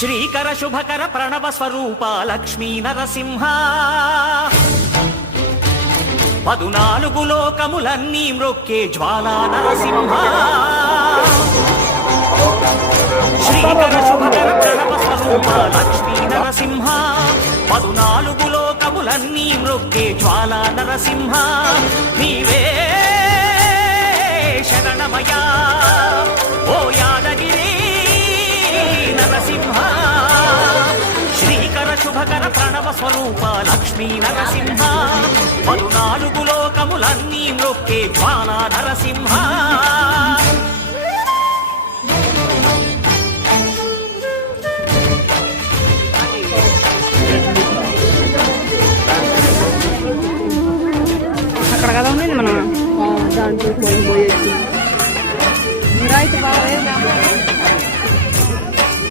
శ్రీకర శుభకర ప్రణవ స్వరూప లక్ష్మీ నరసింహ 14 లోకములన్నీ మ్రొక్కే జ్వాలా నరసింహ శ్రీకర శుభకర ప్రణవ స్వరూప లక్ష్మీ నరసింహ 14 లోకములన్నీ మ్రొక్కే జ్వాలా నరసింహ నీవే శరణమయా ఓ యాదగిరి నరసింహ శ్రీకర శుభకర ప్రణవ స్వరూప లక్ష్మీ నరసింహ 14 లోకములన్నీ మ్రొక్కే జ్వాలా నరసింహ అక్కడ కదా ఉంది మనం దాంట్లో పోయొచ్చు.